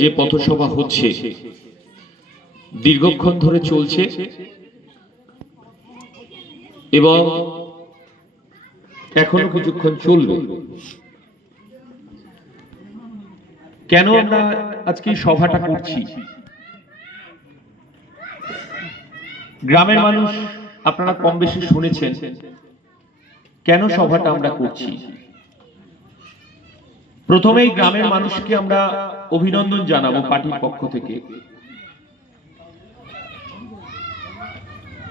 যে পথসভা হচ্ছে দীর্ঘক্ষণ ধরে চলছে এবং এখনো কিছুক্ষণ চলবে। কেন আমরা আজকে সভাটা করছি? গ্রামের মানুষ আপনারা কম বেশি শুনেছেন কেন সভাটা আমরা করছি। প্রথমেই গ্রামের মানুষকে আমরা অভিনন্দন জানাবো পার্টির পক্ষ থেকে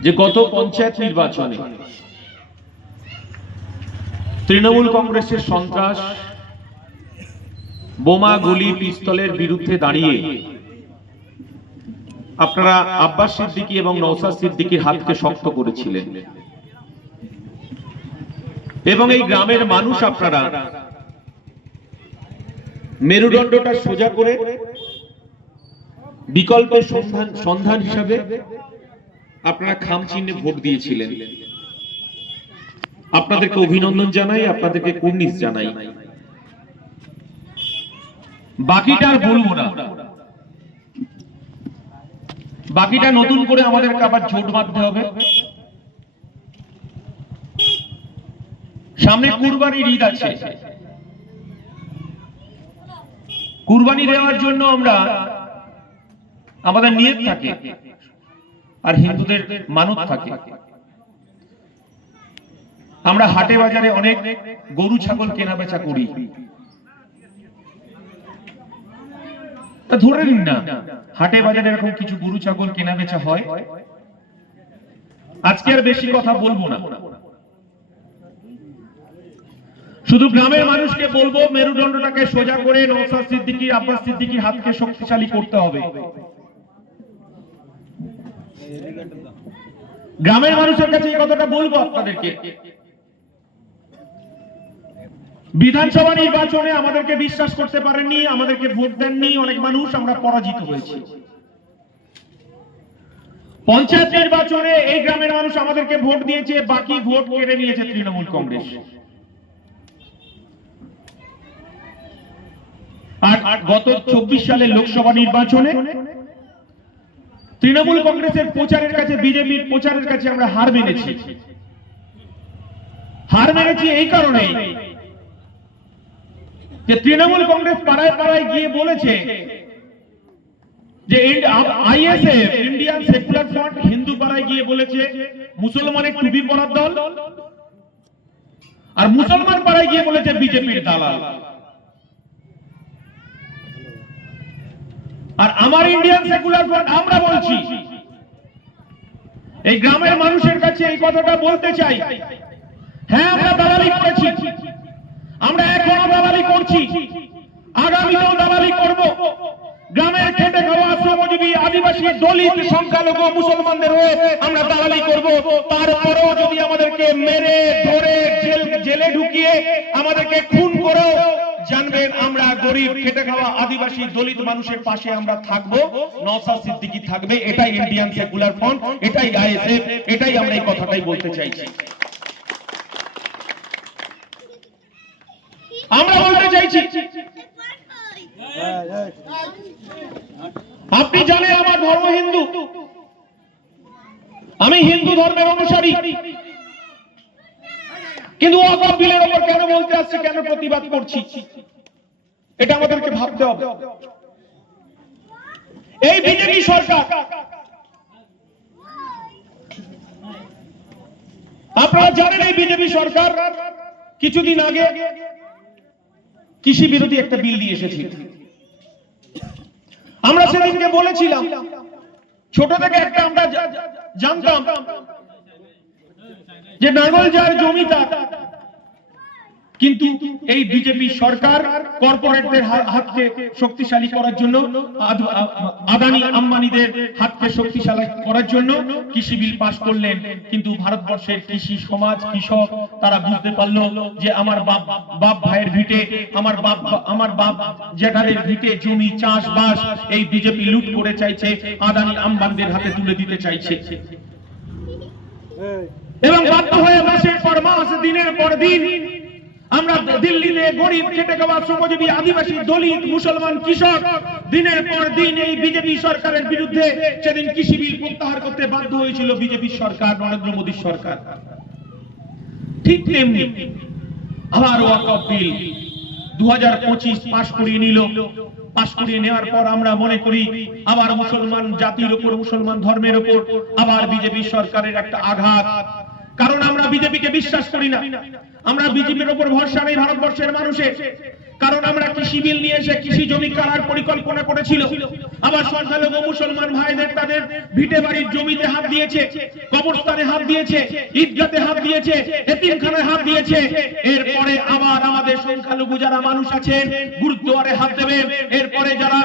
যে গত পঞ্চায়েত নির্বাচনে তৃণমূল কংগ্রেসের সন্ত্রাস, বোমা, গুলি, পিস্তলের বিরুদ্ধে দাঁড়িয়ে আপনারা আব্বাস সিদ্দিকী এবং নওশাদ সিদ্দিকীর হাতকে শক্ত করেছিলেন এবং এই গ্রামের মানুষ আপনারা মেরুদণ্ডটা সোজা করে বিকল্পের সন্ধান হিসাবে আপনারা খাম চিহ্নে ভোট দিয়েছিলেন। আপনাদেরকে অভিনন্দন জানাই, আপনাদেরকে কুর্নিশ জানাই। বাকিটা আর বলবো না, বাকিটা নতুন করে আমাদেরকে আবার জোট বাঁধতে হবে। সামনে কুরবানির ঈদ আছে, কুরবানি দেওয়ার জন্য আমরা আমাদের নিয়ত থাকে আর হিন্দুদের মানত থাকে। আমরা হাটে বাজারে অনেক গরু ছাগল কেনা বেচা করি, তা ধরে নিন না হাটে বাজারে এরকম কিছু গরু ছাগল কেনা বেচা হয়। আজকে আর বেশি কথা বলবো না, শুধু গ্রামের মানুষকে বলবো মেরুদণ্ডটাকে সোজা করে নওশাদ সিদ্দিকী, আব্বাস সিদ্দিকীর হাতকে শক্তিশালী করতে হবে। গ্রামের মানুষের কাছে এই কথাটা বলবো আপনাদেরকে। বিধানসভা নির্বাচনে আমাদেরকে বিশ্বাস করতে পারেননি, আমাদেরকে ভোট দেননি অনেক মানুষ, আমরা পরাজিত হয়েছি। পঞ্চায়েত নির্বাচনে এই গ্রামের মানুষ আমাদেরকে ভোট দিয়েছে, বাকি ভোট কেড়ে নিয়েছে তৃণমূল কংগ্রেস। আর গত 24 সালের লোকসভা নির্বাচনে তৃণমূল কংগ্রেসের প্রচারের কাছে, বিজেপির প্রচারের কাছে আমরা হার মেনেছি। হার মেনেছি এই কারণে যে তৃণমূল কংগ্রেস পাড়ায় পাড়ায় গিয়ে বলেছে যে ISF, Indian secular front, Hindu পাড়ায় গিয়ে বলেছে মুসলমানের টুপি পরার দল, আর মুসলমান পাড়ায় গিয়ে বলেছে বিজেপির দালাল। আর আমার ইন্ডিয়ান সেকুলার ফ্রন্ট আমরা বলছি, এই গ্রামের মানুষের কাছে এই কথাটা বলতে চাই, হ্যাঁ আমরা দালালি করেছি, আমরা এখনো দালালি করছি, আগামীতেও দালালি করব। গ্রামের খেটে খাওয়া শ্রমজীবী, আদিবাসী, দলিত, সংখ্যালঘু মুসলমানদের হয়ে আমরা দালালি করব। তারপরেও যদি আমাদেরকে মেরে ধরে জেলে ঢুকিয়ে আমাদেরকে খুন করো, জানবেন আমরা গরিব, খেটে খাওয়া, আদিবাসী, দলিত মানুষের পাশে আমরা থাকবো, নওশাদ সিদ্দিকী থাকবে। এটাই ইন্ডিয়ান সেকুলার ফ্রন্ট, এটাই আইএসএফ, এটাই আমরা এই কথাটাই বলতে চাইছি। আমরা বলতে চাইছি, আপনি জানেন আমার ধর্ম হিন্দু, আমি হিন্দু ধর্মের অনুসারী, কিন্তু ওয়াকফ বিলের উপর কেন বলতে আসছে, কেন প্রতিবাদ করছি, এটা আমাদেরকে ভাবতে হবে। এই বিজেপি সরকার, আপনারা জানেন এই বিজেপি সরকার কিছুদিন আগে কৃষি বিরোধী একটা বিল নিয়ে এসেছে। আমরা সেদিনকে বলেছিলাম, ছোট থেকে একটা আমরা জানতাম যে নাঙ্গল যার জমি তার, কিন্তু এই বিজেপি সরকার কর্পোরেটদের হাতকে শক্তিশালী করার জন্য, আদানি আম্বানিদের হাতকে শক্তিশালী করার জন্য কৃষি বিল পাশ করলেন। কিন্তু ভারতবর্ষের কৃষি সমাজ, কৃষক, তারা বুঝতে পারলো যে আমার বাপ ভাইয়ের ভিটে, আমার বাপ জেঠাদের ভিটে জমি, চাষবাস এই বিজেপি লুট করে চাইছে, আদানি আম্বানিদের হাতে তুলে দিতে চাইছে। এবং বাধ্য হয়ে মাসের পর মাস, দিনের পর দিন আমরা দিল্লিতে গরিব খেটে খাওয়া শ্রমজীবী আদিবাসী দলিত মুসলমান কৃষক দিনের পর দিন এই বিজেপি সরকারের বিরুদ্ধে সেদিন কৃষি বিল প্রত্যাহার করতে বাধ্য হয়েছিল বিজেপি সরকার, নরেন্দ্র মোদী সরকার। ঠিক তেমনি আবার ওয়াকফ বিল 2025 পাশ করিয়ে নিল। পাশ করিয়ে নেওয়ার পর আমরা মনে করি আবার মুসলমান জাতির উপর, মুসলমান ধর্মের উপর আবার বিজেপি সরকারের একটা আঘাত। কারণ আমরা বিজেপিকে বিশ্বাস করি না, আমরা বিজেপির উপর ভরসা নেই ভারতবর্ষের মানুষের। কারণ আমরা কৃষি বিল নিয়ে এসে কৃষি জমি কাটার পরিকল্পনা করেছিল। আবার সংখ্যালঘু মুসলমান ভাইদের তাদের ভিটে বাড়ির জমিতে হাত দিয়েছে, কবরস্থানে হাত দিয়েছে, ঈদগাতে হাত দিয়েছে, এতিমখানায় হাত দিয়েছে। এরপরে আবার আমাদের সংখ্যালঘু যারা মানুষ আছেন গুরুদ্বারে হাত দেবে, এরপরে যারা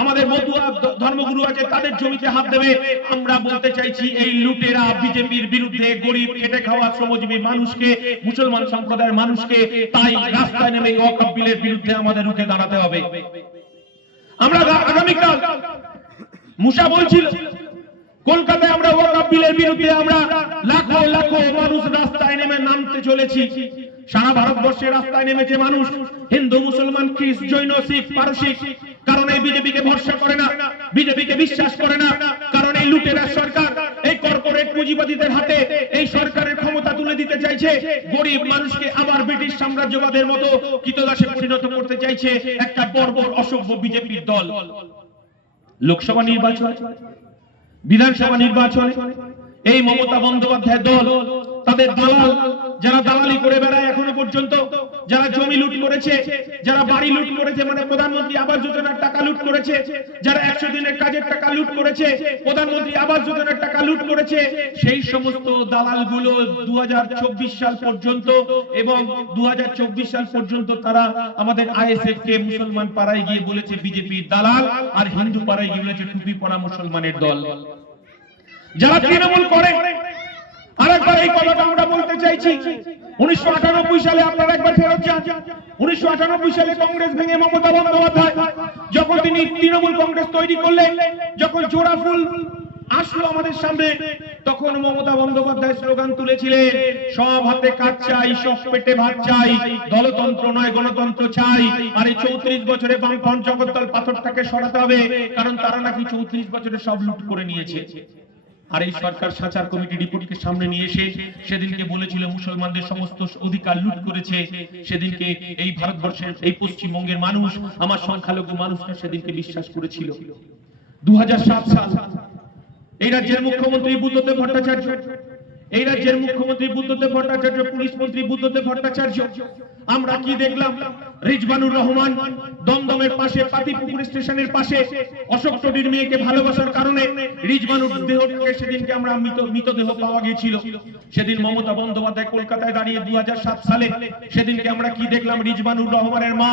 আমাদের মতুয়া ধর্মগুরু আছে তাদের জমিতে হাত দেবে। আমরা বলতে চাইছি এই লুটেরা বিজেপির বিরুদ্ধে গরিব খেটে খাওয়া শ্রমজীবী মানুষকে, মুসলমান সম্প্রদায়ের মানুষকে, তাই রাস্তায় নেমে ওয়াকফ বিলের বিরুদ্ধে আমাদের রুখে দাঁড়াতে হবে। আমরা আগামীকাল মুসা বলছিল কলকাতায় আমরা ওয়াকফ বিলের বিরুদ্ধে আমরা লাখো লাখো মানুষ রাস্তায় নেমে নামতে চলেছি। সারা ভারতবর্ষে রাস্তায় নেমেছে মানুষ, হিন্দু মুসলমান খ্রিস্ট জৈন শিখ পারসিক। কারণ এই বিজেপিকে ভরসা করে না, বিজেপিকে বিশ্বাস করে না। কারণ এই লুটেরা সরকার, এই কর্পোরেট পুঁজিপতিদের হাতে এই সরকারের ক্ষমতা তুলে দিতে চাইছে। গরিব মানুষকে আবার ব্রিটিশ সাম্রাজ্যবাদের মতো কৃতদাসে পরিণত করতে চাইছে একটা বর্বর অসভ্য বিজেপির দল। লোকসভা নির্বাচন, বিধানসভা নির্বাচন, এই মমতা বন্দ্যোপাধ্যায়ের দল তাদের দালাল যারা দালালি করে বেড়ায় এখনো পর্যন্ত, যারা জমি লুট করেছে, যারা বাড়ি লুট করেছে, মানে প্রধানমন্ত্রী আবাস যোজনার টাকা লুট করেছে, যারা 100 দিনের কাজের টাকা লুট করেছে, প্রধানমন্ত্রী আবাস যোজনার টাকা লুট করেছে, সেই সমস্ত দালালগুলো 2024 সাল পর্যন্ত এবং 2024 সাল পর্যন্ত তারা আমাদের আইএসএফ কে মুসলমান পাড়ায় গিয়ে বলেছে বিজেপির দালাল, আর হিন্দু পাড়ায় গিয়ে বলেছে টুপি পরা মুসলমানের দল। যারা তৃণমূল করে আরেকবার এই কথাটা আমরা বলতে চাইছি, 1998 সালে আপনারা একবার ফেরত যান। 1998 সালে কংগ্রেস ভেঙে মমতা বন্দ্যোপাধ্যায় যখন তিনি তৃণমূল কংগ্রেস তৈরি করলেন, যখন জোড়া ফুল আসলো আমাদের সামনে, তখন মমতা বন্দ্যোপাধ্যায় স্লোগান তুলেছিলেন সব হাতে কাজ চাই, সব পেটে ভাত চাই, দলতন্ত্র নয় গণতন্ত্র চাই। আর এই 34 বছরে বামফ্রন্ট জগদ্দল পাথরটাকে সরাতে হবে, কারণ তারা নাকি 34 বছরে সব লুট করে নিয়েছে। আর এই সরকার সাচার কমিটি রিপোর্টকে সামনে নিয়ে এসে সেদিনকে বলেছিল মুসলমানদের সমস্ত অধিকার লুট করেছে। সেদিনকে এই ভারতবর্ষের এই পশ্চিমবঙ্গের মানুষ, আমার সংখ্যালঘু মানুষরা সেদিনকে বিশ্বাস করেছিল। 2007 সাল এই রাজ্যের মুখ্যমন্ত্রী বুদ্ধদেব ভট্টাচার্য, এই রাজ্যের মুখ্যমন্ত্রী বুদ্ধদেব ভট্টাচার্য, পুলিশ মন্ত্রী বুদ্ধদেব ভট্টাচার্য, আমরা কি দেখলাম? রিজবানুর রহমান দমদমের পাশে পাতিপুকুর স্টেশনের পাশে অশোক টডির মেয়েকে ভালোবাসার কারণে রিজবানুর দেহটাকে সেদিনকে আমরা মৃতদেহ পাওয়া গিয়েছিল। সেদিন মমতা বন্দ্যোপাধ্যায় কলকাতায় দাঁড়িয়ে 2007 সালে সেদিনকে আমরা কি দেখলাম? রিজবানুর রহমানের মা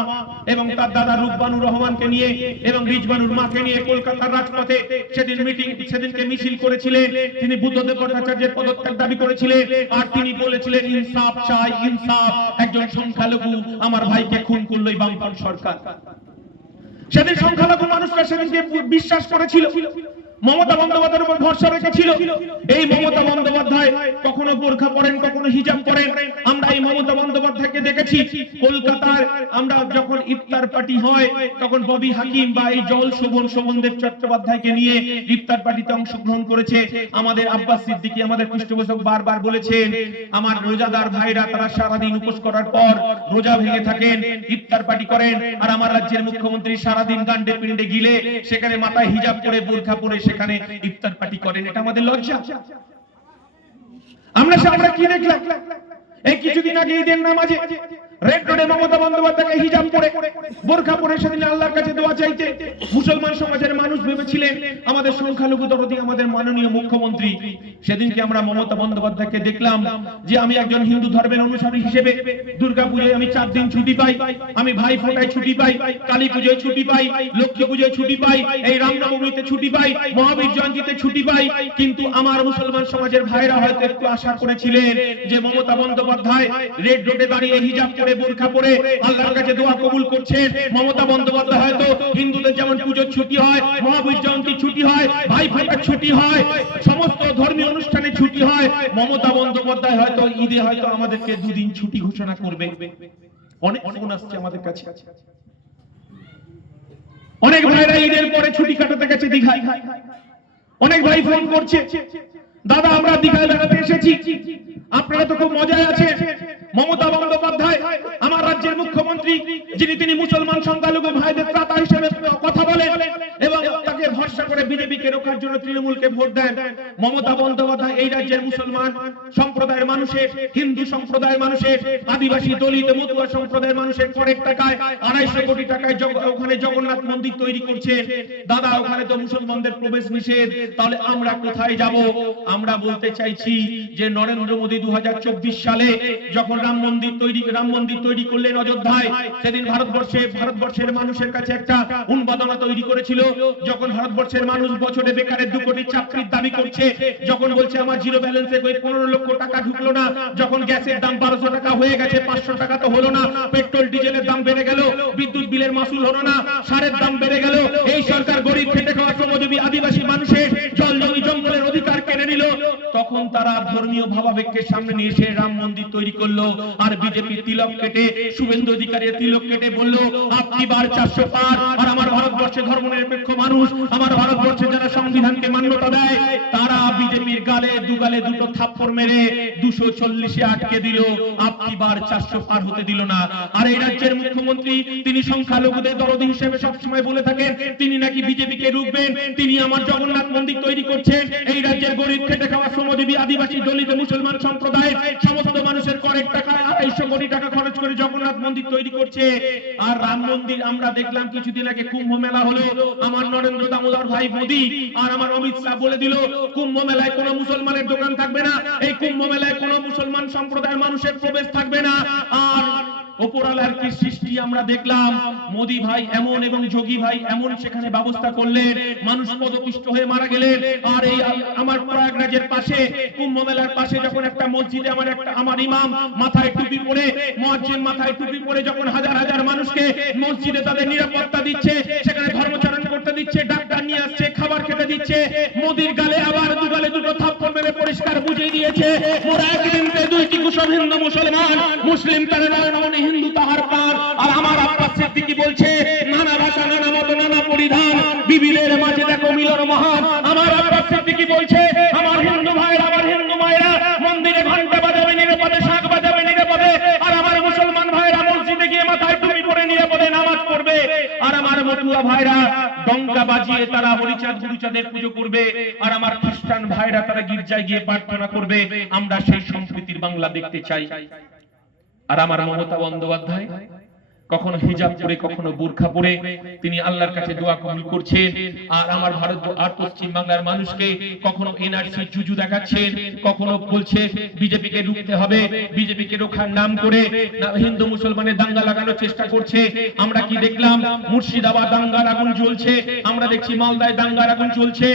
এবং তার দাদা রূপবানুর রহমানকে নিয়ে এবং রিজবানুর মাকে নিয়ে কলকাতার রাজপথে সেদিন সেদিনকে মিছিল করেছিলেন। তিনি বুদ্ধদেব ভট্টাচার্যের পদত্যাগ দাবি করেছিলেন, আর তিনি বলেছিলেন ইনসাফ চাই, ইনসাফ। একজন সংখ্যালঘু আমার ভাইকে খুন করলো এই বামফ্রন্ট সরকার। সেদিন সংখ্যালঘু মানুষরা সেদিনকে বিশ্বাস করেছিল, মমতা বন্দ্যোপাধ্যায়ের উপর ভরসা রেখেছিল। এই মমতা বন্দ্যোপাধ্যায় কখনো বোরখা পরেন, কখনো হিজাব পরেন। আমরা এই মমতা বন্দ্যোপাধ্যায়কে দেখেছি কলকাতার, আমরা যখন ইফতার পার্টি হয় তখন ববি হাকিম বা এই জল শোভনদেব চট্টোপাধ্যায়কে নিয়ে ইফতার পার্টিতে অংশগ্রহণ করেছে। আমাদের আব্বাস সিদ্দিকী, আমাদের পৃষ্ঠপোষক বারবার বলেছেন আমার রোজাদার ভাইরা তারা সারাদিন উপোস করার পর রোজা ভেঙে থাকেন, ইফতার পার্টি করেন, আর আমার রাজ্যের মুখ্যমন্ত্রী সারাদিন গান্ডে পিণ্ডে গিলে সেখানে মাথায় হিজাব করে বোরখা পরে সেখানে ইফতার পার্টি করেন। এটা আমাদের লজ্জা। আমরা কি দেখলাম? এই কিছুদিন আগে ঈদের নামাজে রেড রোডে মমতা বন্দ্যোপাধ্যায়কে হিজাব পরে বোরখা পরে সেদিন আল্লাহর কাছে দোয়া চাইতে মুসলমান সমাজের মানুষ ভেবেছিলেন আমাদের সংখ্যালঘু দরদি আমাদের মাননীয় মুখ্যমন্ত্রী। সেদিনকে আমরা মমতা বন্দ্যোপাধ্যায়কে দেখলাম যে আমি একজন হিন্দু ধর্মের অনুসারী হিসেবে দুর্গাপূজায় আমি 4 দিন ছুটি পাই, আমি ভাই ফোঁটায় ছুটি পাই, কালী পুজোয় ছুটি পাই, লক্ষ্মী পুজোয় ছুটি পাই, এই রামনবমীতে ছুটি পাই, মহাবীর জয়ন্তীতে ছুটি পাই। কিন্তু আমার মুসলমান সমাজের ভাইরা হয়তো একটু আশা করেছিলেন যে মমতা বন্দ্যোপাধ্যায় রেড রোডে দাঁড়িয়ে হিজাব পরে বোরখা পরে আল্লাহর কাছে দোয়া কবুল করছেন, মমতা বন্দ্যোপাধ্যায় হয়তো হিন্দুদের যেমন পুজোর ছুটি হয়, মহাবীর জয়ন্তী ছুটি হয়, ভাইফোঁটার ছুটি হয়, সমস্ত ধর্মীয় অনুষ্ঠানে ছুটি হয়, মমতা বন্দ্যোপাধ্যায় হয়তো ঈদে হয়তো আমাদেরকে দুদিন ছুটি ঘোষণা করবে। অনেক ফোন আসছে আমাদের কাছে, অনেক ভাইরা ঈদের পরে ছুটি কাটাতে গেছে দীঘায়। অনেক ভাই ফোন করছে, দাদা আমরা দীঘায় বেড়াতে এসেছি, আপনারা তো খুব মজায় আছে। মমতা বন্দ্যোপাধ্যায় আমার রাজ্যের মুখ্যমন্ত্রী, যিনি তিনি মুসলমান সংখ্যালঘু ভাইদের ত্রাতা হিসেবে কথা বলেন এবং তাকে ভরসা করে বিজেপিকে রক্ষার জন্য তৃণমূলকে ভোট দেন। মমতা বন্দ্যোপাধ্যায় এই রাজ্যের মুসলমান সম্প্রদায়ের মানুষের, হিন্দু সম্প্রদায়ের মানুষের, আদিবাসী দলিত মতুয়া সম্প্রদায়ের মানুষের করের টাকায় 250 কোটি টাকায় ওখানে জগন্নাথ মন্দির তৈরি করছেন। দাদা ওখানে তো মুসলমানদের প্রবেশ নিষেধ, তাহলে আমরা কোথায় যাব? আমরা বলতে চাইছি যে নরেন্দ্র মোদী 2024 সালে যখন রাম মন্দির তৈরি করলেন অযোধ্যায়, সেদিন ভারতবর্ষের মানুষের কাছে একটা উন্মাদনা তৈরি করেছিল। যখন ভারতবর্ষের মানুষ বছরে বেকারের 2 কোটি চাকরির দাবি করছে, যখন বলছে আমার জিরো ব্যালেন্সে 15 লক্ষ টাকা ঢুকলো না, যখন গ্যাসের দাম 1200 টাকা হয়ে গেছে, 500 টাকা তো হলো না, পেট্রোল ডিজেলের দাম বেড়ে গেল, বিদ্যুৎ বিলের মাসুল হলো না, সারের দাম বেড়ে গেল, এই সরকার গরিব খেটে খাওয়া শ্রমজীবী আদিবাসী মানুষের জল জমি জঙ্গলের অধিকার কেড়ে নিল, তখন তারা ধর্মীয় ভাবাবেগকে সামনে নিয়ে এসে রাম মন্দির তৈরি করলো। আর বিজেপি তিলক কেটে, শুভেন্দু অধিকারীর তিলক কেটে বললো আপনি বার 400 পার। আর আমার ভারতবর্ষে ধর্মনিরপেক্ষ মানুষ, আমার ভারতবর্ষে যারা সংবিধানকে মান্যতা দেয়, তারা বিজেপির গালে দুটো থাপ্পড় মেরে 240-এ আটকে দিল, আপনি বার 400 পার হতে দিল না। আর এই রাজ্যের মুখ্যমন্ত্রী তিনি সংখ্যালঘুদের দরদি হিসেবে সবসময় বলে থাকেন তিনি নাকি বিজেপিকে রুখবেন, তিনি আমার জগন্নাথ মন্দির তৈরি করছেন। এই রাজ্যের গরিব খেটে খাওয়া শ্রমজীবী আদিবাসী দলিত মুসলমান সম্প্রদায়ের সমস্ত মানুষের করের টাকায় 250 কোটি টাকা খরচ করে জগন্নাথ মন্দির তৈরি করছে। আর রাম মন্দির আমরা দেখলাম কিছুদিন আগে কুম্ভ মেলা হলো, আমার নরেন্দ্র দামোদর ভাই মোদী আর আমার অমিত শাহ বলে দিল কুম্ভ মেলায় কোনো মুসলমানের দোকান থাকবে না, এই কুম্ভ মেলায় কোনো মুসলমান সম্প্রদায়ের মানুষের প্রবেশ থাকবে না। আর ওপরালার কি সৃষ্টি আমরা দেখলাম, মোদী ভাই এমন এবং যোগী ভাই এমন সেখানে ব্যবস্থা করলেন, মানুষ পদপিষ্ট হয়ে মারা গেলেন। আর এই আমার প্রয়াগরাজের পাশে কুম্ভ মেলার পাশে যখন একটা মসজিদে আমার ইমাম মাথায় টুপি পরে, মুয়াজ্জিন মাথায় টুপি পরে যখন হাজার হাজার মানুষকে মসজিদে তাদের নিরাপত্তা দিচ্ছে, সেখানে ধর্মচারণ করতে দিচ্ছে, ডাক্তার নিয়ে আসছে, খাবার খেতে দিচ্ছে, মোদীর গালে আবার দুটো থাপ্পড় মেরে পরিষ্কার বুঝিয়ে দিয়েছে মোরা একদিনকে দুইটি কুসুম হিন্দু মুসলমান, মুসলিম তারা নয় হিন্দু তাহার পার। আর আমার আব্বাস সিদ্দিকী বলছে নানা ভাষা নানা মত নানা পরিধান, বিবিধের মাঝে দেখো মিলন মহান। আমার আব্বাস সিদ্দিকী বলছে আমার হিন্দু ভাইরা, আমার হিন্দু মায়েরা মন্দিরে ঘন্টা বাজাবে নিরাপদে, শাঁখ বাজাবে নিরাপদে, আর আমার মুসলমান ভাইরা মসজিদে গিয়ে মাথায় টুপি পরে নিরাপদে নামাজ পড়বে, আর আমার মতুয়া ভাইরা ডঙ্কা বাজিয়ে তারা হরিচাঁদ গুরুচাঁদের পুজো করবে, আর আমার খ্রিস্টান ভাইরা তারা গির্জায় গিয়ে প্রার্থনা করবে। আমরা সেই সম্প্রীতির বাংলা দেখতে চাই। আর আমার মমতা বন্দ্যোপাধ্যায় কখনো হিজাব পরে কখনো বোরখা পরে তিনি আল্লাহর কাছে দোয়া কবুল করছেন। আর আমার ভারত আর পশ্চিম বাংলার মানুষকে কখনো এনআরসি জুজু দেখাচ্ছেন, কখনো বলছে বিজেপিকে রুখতে হবে, বিজেপিকে রক্ষার নাম করে হিন্দু মুসলমানের দাঙ্গা লাগানোর চেষ্টা করছে। আমরা কি দেখলাম মুর্শিদাবাদ দাঙ্গার আগুন জ্বলছে, আমরা দেখছি মালদায় দাঙ্গার আগুন চলছে।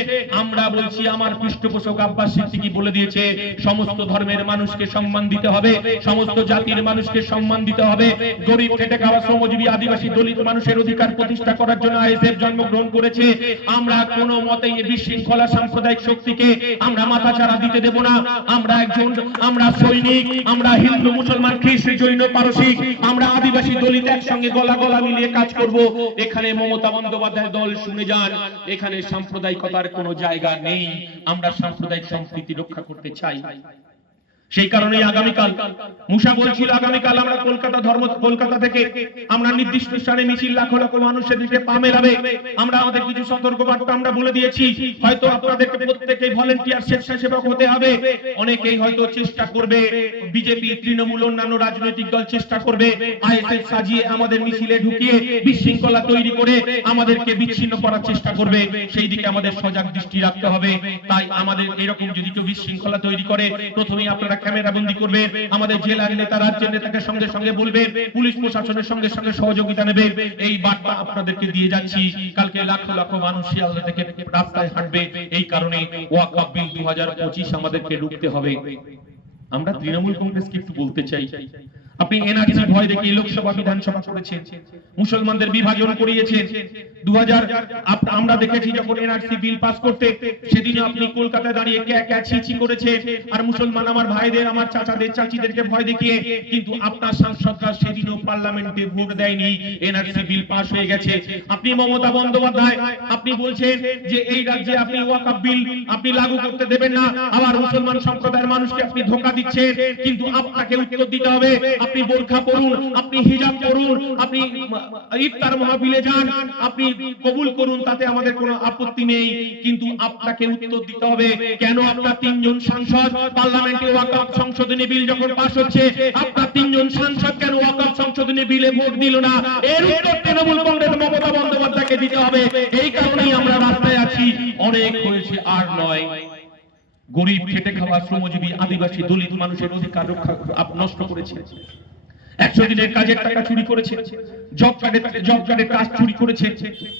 আমরা বলছি আমার পৃষ্ঠপোষক আব্বাস সিদ্দিকী বলে দিয়েছে সমস্ত ধর্মের মানুষকে সম্মান দিতে হবে, সমস্ত জাতির মানুষকে সম্মান দিতে হবে। গরিব খেটে খাওয়া শ্রমজীবী আদিবাসী দলিত মানুষের অধিকার প্রতিষ্ঠা করার জন্য আইএসএফ জন্মগ্রহণ করেছে। আমরা কোনো মতেই বিশৃঙ্খলা সাম্প্রদায়িক শক্তিকে আমরা মাথাচাড়া দিতে দেব না। আমরা সৈনিক, আমরা হিন্দু মুসলমান খ্রিস্ট জৈন পারসিক, আমরা আদিবাসী দলিত একসঙ্গে গলা মিলিয়ে কাজ করব। এখানে মমতা বন্দ্যোপাধ্যায় দল শুনে যান, এখানে সাম্প্রদায়িকতার কোনো জায়গা নেই। আমরা সাম্প্রদায়িক সম্প্রীতি রক্ষা করতে চাই। সেই কারণে আগামীকাল মুসা বলছিল আগামীকাল আমরা কলকাতা থেকে আমরা নির্দিষ্ট স্থানে মিছিল, লাখ লাখ মানুষ সেদিকে পা মেলাবে। আমরা আমাদের কিছু সতর্কবার্তা আমরা বলে দিয়েছি, হয়তো আপনাদেরকে প্রত্যেকেই ভলেন্টিয়ার স্বেচ্ছাসেবক হতে হবে। অনেকেই হয়তো চেষ্টা করবে, বিজেপি তৃণমূল অন্যান্য রাজনৈতিক দল চেষ্টা করবে আইএসএফ সাজিয়ে আমাদের মিছিলে ঢুকিয়ে বিশৃঙ্খলা তৈরি করে আমাদেরকে বিচ্ছিন্ন করার চেষ্টা করবে। সেই দিকে আমাদের সজাগ দৃষ্টি রাখতে হবে। তাই আমাদের এরকম যদি কেউ বিশৃঙ্খলা তৈরি করে, প্রথমেই আপনারা ক্যামেরা বন্দী করবেন, আমাদের জেলার নেতা রাজ্যের নেতাকে সঙ্গে সঙ্গে বলবেন, পুলিশ প্রশাসনের সঙ্গে সঙ্গে সহযোগিতা নেবে। এই বার্তা আপনাদেরকে দিয়ে যাচ্ছি। কালকে লাখ লাখ মানুষ শিয়ালদা থেকে রাস্তায় হাঁটবে। এই কারণে ওয়াকফ বিল 2025 আমাদেরকে রুখতে হবে। আমরা তৃণমূল কংগ্রেসকে একটু বলতে চাই, আপনি এনআরসি ভয় দেখিয়ে লোকসভা বিধানসভা করেছেন, মুসলমানদের বিভাজন করিয়েছেন। 2000 আমরা দেখেছি যখন এনআরসি বিল পাস করতে, সেদিনও আপনি কলকাতায় দাঁড়িয়ে ক্যা ছিছি করেছেন আর মুসলমান আমার ভাইদের, আমার চাচাদের, চাচিদেরকে ভয় দেখিয়ে, কিন্তু আপনার সাংসদরা সেদিনও পার্লামেন্টে ভোট দেয়নি, এনআরসি বিল পাস হয়ে গেছে। আপনি মমতা বন্দ্যোপাধ্যায় আপনি বলছেন যে এই রাজ্যে আপনি ওয়াকফ বিল আপনি লাগু করতে দেবেন না, আবার মুসলমান সম্প্রদায়ের মানুষকে আপনি ধোঁকা দিচ্ছেন, কিন্তু আপনাকে উত্তর দিতে হবে। আপনি বোরখা পরুন, আপনি হিজাব পরুন, আপনি ইফতার মাহফিলে যান, আপনি কবুল করুন, তাতে আমাদের কোনো আপত্তি নেই, কিন্তু আপনাকে উত্তর দিতে হবে কেন আপনার তিনজন সাংসদ পার্লামেন্টে ওয়াকফ সংশোধনী বিল যখন পাস হচ্ছে, আপনার তিনজন সাংসদ কেন ওয়াকফ সংশোধনী বিলে ভোট দিল না? এর উত্তর তৃণমূল কংগ্রেস মমতা বন্দ্যোপাধ্যায়কে দিতে হবে। এই কারণেই আমরা রাস্তায় আছি। অনেক হয়েছে, আর নয়। গরিব, খেটে খাওয়া, শ্রমজীবী, আদিবাসী, দলিত মানুষের অধিকার রক্ষা নষ্ট করেছে। 100 দিনের কাজের টাকা চুরি করেছে, জব কার্ডের কাজ চুরি করেছে,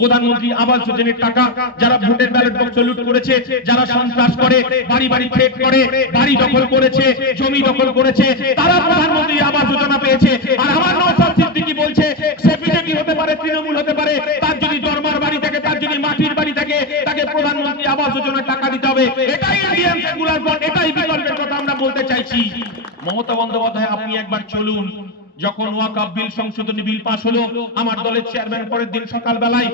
প্রধানমন্ত্রী আবাস যোজনার টাকা যারা ভোটের ব্যালট বক্স লুট করেছে, যারা সন্ত্রাস করে, বাড়ি বাড়ি থ্রেট করে, বাড়ি দখল করেছে, জমি দখল করেছে, তারা প্রধানমন্ত্রী আবাস যোজনা পেয়েছে। আর আমার নওশাদ সিদ্দিকী বলছে সে বিজেপি হতে পারে, তৃণমূল হতে পারে, তার যদি দরমার বাড়ি থাকে, তার যদি মাটির বাড়ি থাকে, তাকে প্রধানমন্ত্রী আবাস যোজনার টাকা দিতে হবে। এটাই ইন্ডিয়ান সেকুলার ফ্রন্ট, এটাই বিকল্পের কথা আমরা বলতে চাইছি। মমতা বন্দ্যোপাধ্যায় আপনি একবার চলুন, যখন ওয়াকফ বিল সংশোধনী বিল পাস হলো, আমার দলের চেয়ারম্যান পরের দিন সকালবেলায়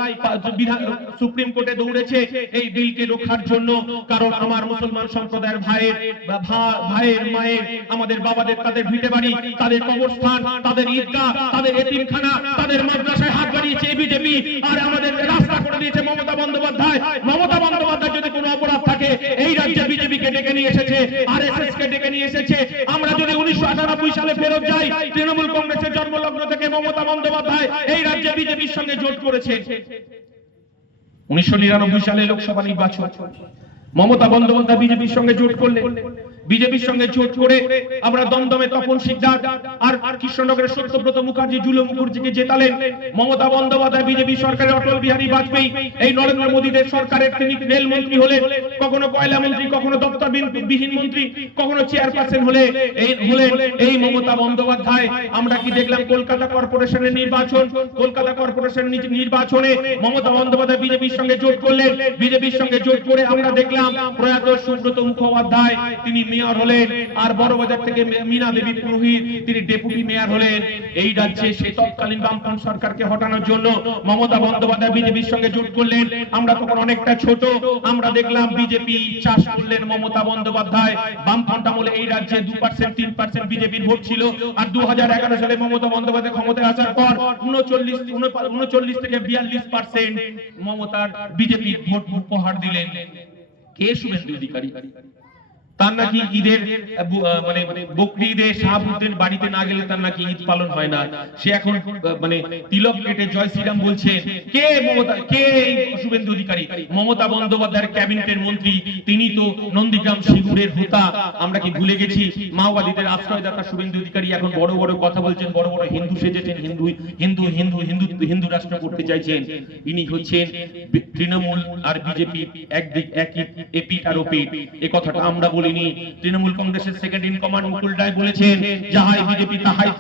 সুপ্রিম কোর্টে দৌড়েছে এই বিলকে রক্ষার জন্য, কারণ আমার মুসলমান সম্প্রদায়ের ভাইয়ের মায়ের, আমাদের বাবাদের, তাদের ভিটে বাড়ি, তাদের কবরস্থান, তাদের ঈদগাহ, তাদের এতিমখানা, তাদের মাদ্রাসায় হাত বাড়িয়েছে বিজেপি, আর আমাদের রাস্তা করে দিয়েছে মমতা বন্দ্যোপাধ্যায়। মমতা বন্দ্যোপাধ্যায় যদি কোনো অপরাধ থাকে, এই রাজ্যে বিজেপিকে ডেকে নিয়ে এসেছে, আরএসএস কে ডেকে নিয়ে এসেছে। আমরা যদি 1998 সালে ফেরত যাই, তৃণমূল কংগ্রেসের জন্মলগ্ন থেকে মমতা বন্দ্যোপাধ্যায় এই রাজ্যে বিজেপির সঙ্গে জোট করেছেন। 1999 সালে লোকসভা নির্বাচন, মমতা বন্দ্যোপাধ্যায় বিজেপির সঙ্গে জোট করলেন। বিজেপির সঙ্গে জোট করে আমরা দমদমে তপন সিকদার আর কৃষ্ণনগরের সত্যব্রত মুখার্জি, জুলো মুখার্জিকে জেতালেন। মমতা বন্দ্যোপাধ্যায় বিজেপি সরকারের অটল বিহারী বাজপেয়ী এই নরেন্দ্র মোদীদের সরকারের তিনি রেল মন্ত্রী হলেন, কখনো কয়লা মন্ত্রী, কখনো দপ্তর বিহীন মন্ত্রী, কখনো চেয়ারপারসন হলেন এই মমতা বন্দ্যোপাধ্যায়। আমরা কি দেখলাম কলকাতা কর্পোরেশনের নির্বাচন, কলকাতা কর্পোরেশন নির্বাচনে মমতা বন্দ্যোপাধ্যায় বিজেপির সঙ্গে জোট করলেন। বিজেপির সঙ্গে জোট করে আমরা দেখলাম প্রয়াত সুব্রত মুখোপাধ্যায় তিনি মেয়র হলেন, আর বড়বাজার থেকে মীনা দেবী পুরোহিত তিনি ডেপুটি মেয়র হলেন। এই রাজ্যে সেই তৎকালীন বামফ্রন্ট সরকারকে হটানোর জন্য মমতা বন্দ্যোপাধ্যায় বিজেপির সঙ্গে জোট করলেন। আমরা তখন অনেকটা ছোট, আমরা দেখলাম বিজেপি চাষ করলেন মমতা বন্দ্যোপাধ্যায়। বামফ্রন্ট আমলে এই রাজ্যে 2% 3% বিজেপির ভোট ছিল, আর 2011 সালে মমতা বন্দ্যোপাধ্যায় ক্ষমতায় আসার পর 39 থেকে 42% মমতার বিজেপি ভোট উপহার দিলেন। কে? শুভেন্দু অধিকারী। তার নাকি ঈদের মানে বকরি ঈদে শাহাবুদ্দিন বাড়িতে না গেলে তার নাকি ঈদ পালন হয় না। সে এখন মানে তিলক কেটে জয় শ্রীরাম বলছেন। কে মমতা? কে শুভেন্দু অধিকারী? মমতা বন্দ্যোপাধ্যায়ের ক্যাবিনেটের মন্ত্রী, তিনি তো নন্দীগ্রাম শিগুরের হোতা। আমরা কি ভুলে গেছি? মাওবাদীদের আশ্রয়দাতা শুভেন্দু অধিকারী এখন বড় বড় কথা বলছেন, বড় বড় হিন্দু সেজেছেন, হিন্দু রাষ্ট্র করতে চাইছেন। ইনি হচ্ছেন তৃণমূল আর বিজেপি একই এপিট আর ওপিট। এই কথাটা আমরা বলি। তৃণমূল কংগ্রেসের second in command Mukul Roy বলেছেন, যাহাই বিজেপি তাহাই